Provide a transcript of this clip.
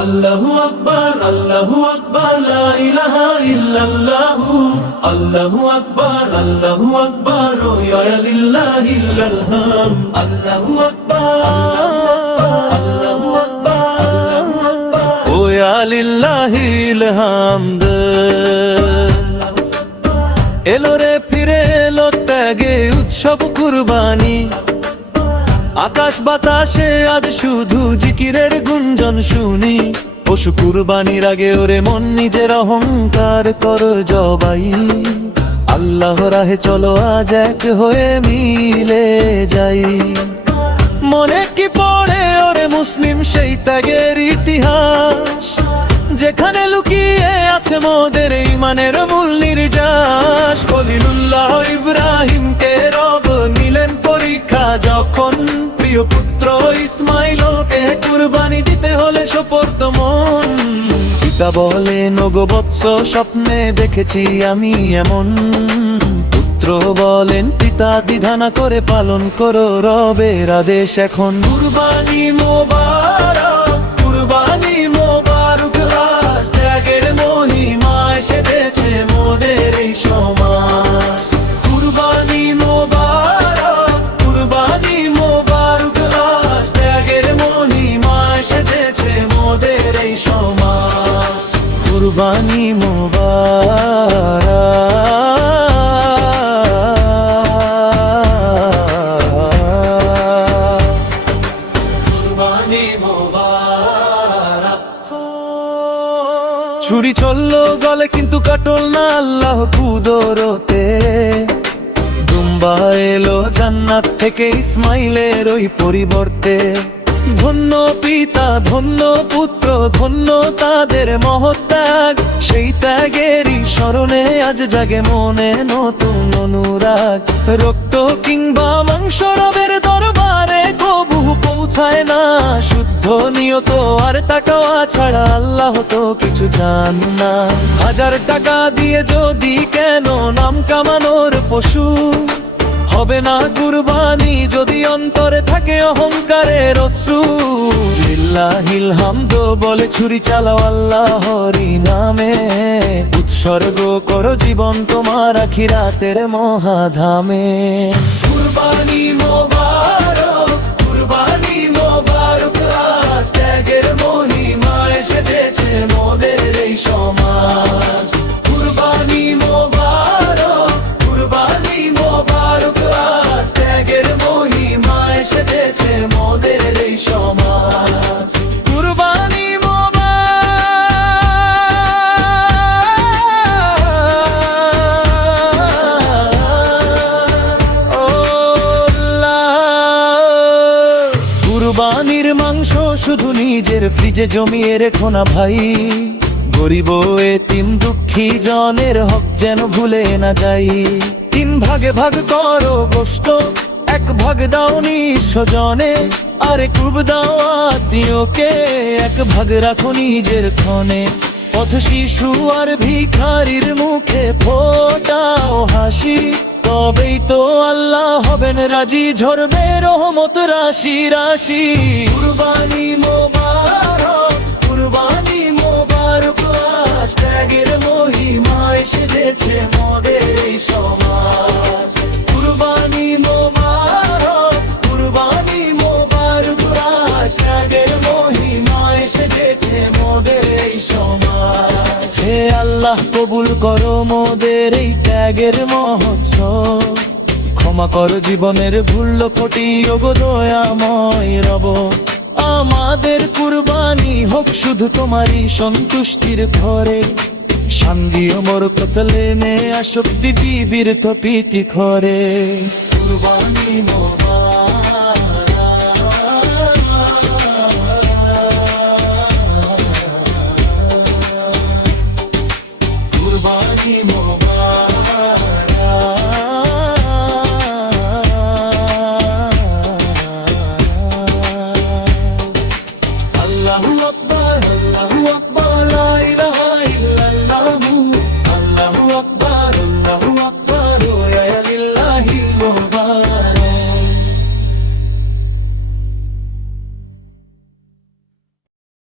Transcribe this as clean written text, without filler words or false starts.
আল্লাহু আকবার, আল্লাহু আকবার, লা ইলাহা ইল্লাল্লাহু। আল্লাহু আকবার, আল্লাহু আকবার, ইয়া লিল্লাহিল হাম। আল্লাহু আকবার, আল্লাহু আকবার, ও ইয়া লিল্লাহিল হামদ। এলো রে ফিরে এলো ত্যাগে উৎসব কুরবানি, আকাশ বাতাসে আজ শুধু জিকিরের গুঞ্জন শুনি। পশু কুরবানির আগে ওরে মন নিজের অহংকার কর জবাই। আল্লাহ রাহে চলো আজ এক হয়ে মিলে যাই। মনে কি পড়ে ওরে মুসলিম সেই ত্যাগের ইতিহাস, যেখানে লুকিয়ে আছে মোদের ঈমানের মূল নির্যাস। খলিলুল্লাহ ইব্রাহিমকে রব নিলেন পরীক্ষা যখন, প্রিয় পুত্র ইসমাইলকে কুরবানি দিতে হলে সোপর্দ মন। পিতা বলেন ওগো বৎস স্বপ্নে দেখেছি আমি এমন, পুত্র বলেন পিতা দ্বিধা না করে পালন করো রবের আদেশ এখন। কুরবানি মোবারক, কুরবানি মোবারক, আজ ত্যাগের মহিমা এসেছে মোদের এই সমাজ। কুরবানি মোবারক, কুরবানি মোবারক, আজ ত্যাগের মহিমা এসেছে মোদের এই সমাজ। কুরবানি মোবারক। ছুরি চললো গলে কিন্তু কাটল না আল্লাহ কুদরতে। দুম্বা এলো জান্নাত থেকে ইসমাইলের ওই পরিবর্তে। ধন্য পিতা ধন্য পুত্র ধন্য তাদের মহৎ ত্যাগ, সেই ত্যাগেরই স্মরণে আজ জাগে মনে নতুন অনুরাগ। রক্ত কিংবা মাংস রবের দরবারে কবু পৌঁছায় না, শুদ্ধ নিয়ত আর তাকওয়া ছাড়া আল্লাহ তো কিছু জান না। 1000 টাকা দিয়ে যদি কেন নাম কামানোর পশু, হবে না কুরবানি যদি অন্তরে থাকে অহংকারের অশ্রু। লিল্লাহিল হামদ বলে ছুরি চালাও আল্লাহরই নামে, উৎসর্গ করো জীবন তোমার আখিরাতের মহাধামে। কুরবানি মোবারক, কুরবানি মোবারক, আজ ত্যাগের মহিমা এসেছে মোদের এই সমাজ। কুরবানি মোবারক, কুরবানি মোবারক, আজ ত্যাগের মহিমা এসেছে মোদের এই সমাজ। কুরবানি কুরবানির মাংস শুধু নিজের ফ্রিজে জমিয়ে রেখো না ভাই, গরিব এতিম দুঃখী জনের হক যেন ভুলে না যাই। 3 ভাগে ভাগ করো গোশত, 1 ভাগ দাও নিঃস্বজনে, আরে কুরব দাও আত্মীয়কে, 1 ভাগ রাখো নিজের ক্ষণে। পথ শিশু আর ভিখারির মুখে ফোটাও হাসি, তবেই তো আল্লাহ হবেন রাজি, ঝরবে রহমত রাশি রাশি। কুরবানি মোবারক, কুরবানি মোবারক, আজ ত্যাগের মহিমা এসেছে মোদের এই সমাজ। কুরবানি মোবারক, কুরবানি মোবারক, আজ ত্যাগের মহিমা এসেছে মোদের এই সমাজ। হে আল্লাহ কবুল করো মোদের এই ত্যাগের মহোৎসব, ক্ষমা করো জীবনের ভুল কোটি ওগো দয়াময় রব। আমাদের কুরবানি হোক শুধু তোমারই সন্তুষ্টির ঘরে, সাঙ্গীয় বরকত লেনে আসুক বিবির তপিতি ঘরে। কুরবানি কুরবানি আল্লাহু আকবার, আল্লাহু আকবার, লা ইলাহা